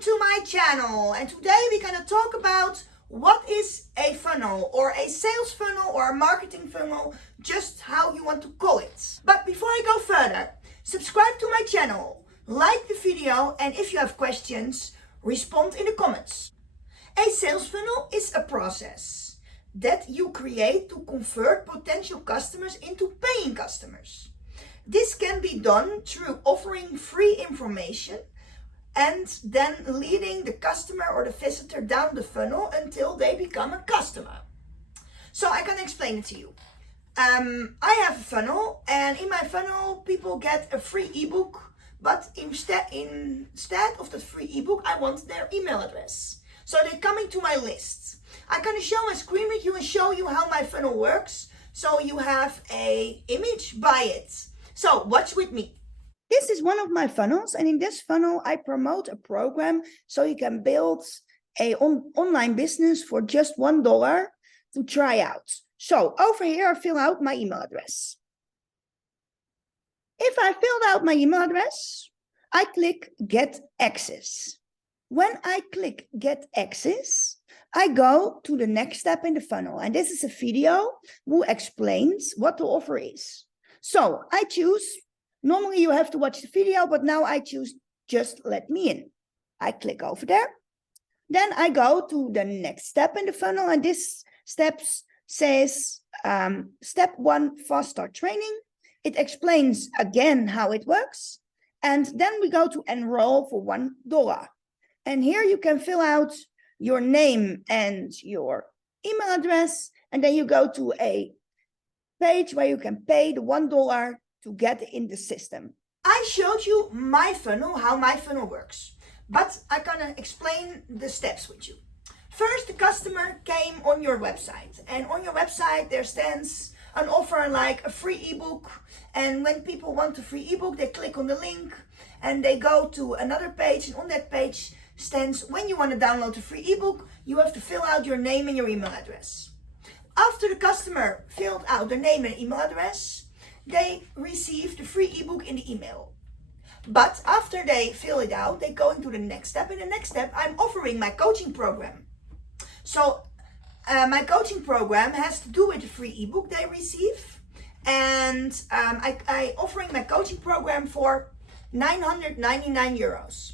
Welcome to my channel, and today we're going to talk about what is a funnel, or a sales funnel, or a marketing funnel, just how you want to call it. But before I go further, subscribe to my channel, like the video, and if you have questions, respond in the comments. A sales funnel is a process that you create to convert potential customers into paying customers. This can be done through offering free information and then leading the customer or the visitor down the funnel until they become a customer. So I can explain it to you. I have a funnel, and in my funnel people get a free ebook, but instead of the free ebook I want their email address. So they're coming to my list. I'm going to show a screen with you and show you how my funnel works, so you have a image by it. So watch with me. This is one of my funnels, and in this funnel I promote a program so you can build a online business for just $1 to try out. So over here I fill out my email address. If I filled out my email address, I click Get Access. When I click Get Access, I go to the next step in the funnel, and this is a video who explains what the offer is. So I choose. Normally you have to watch the video, but now I choose just let me in. I click over there. Then I go to the next step in the funnel, and this step says step 1 fast start training. It explains again how it works. And then we go to enroll for $1. And here you can fill out your name and your email address. And then you go to a page where you can pay the $1 to get in the system. I showed you my funnel, how my funnel works, but I'm gonna explain the steps with you. First, the customer came on your website, and on your website there stands an offer like a free ebook, and when people want a free ebook they click on the link and they go to another page, and on that page stands when you want to download the free ebook you have to fill out your name and your email address. After the customer filled out their name and email address, they receive the free ebook in the email. But after they fill it out, they go into the next step. In the next step, I'm offering my coaching program. So my coaching program has to do with the free ebook they receive. And I offering my coaching program for 999 euros.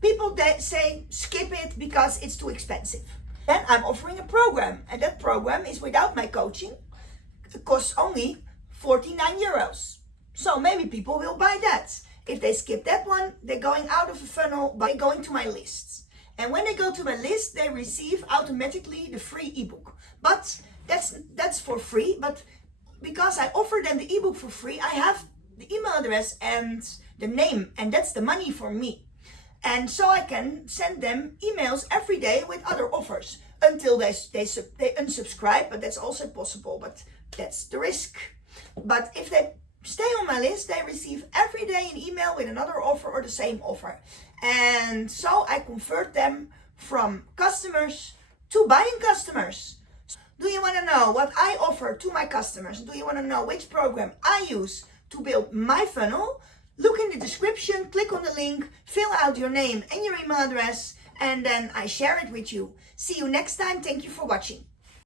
People say skip it because it's too expensive. Then I'm offering a program, and that program is without my coaching. It costs only 49 euros. So maybe people will buy that. If they skip that one, they're going out of the funnel by going to my lists. And when they go to my list, they receive automatically the free ebook. But that's for free. But because I offer them the ebook for free, I have the email address and the name, and that's the money for me. And so I can send them emails every day with other offers until they unsubscribe, but that's also possible, but that's the risk. But if they stay on my list, they receive every day an email with another offer or the same offer. And so I convert them from customers to buying customers. Do you want to know what I offer to my customers? Do you want to know which program I use to build my funnel? Look in the description, click on the link, fill out your name and your email address, and then I share it with you. See you next time. Thank you for watching.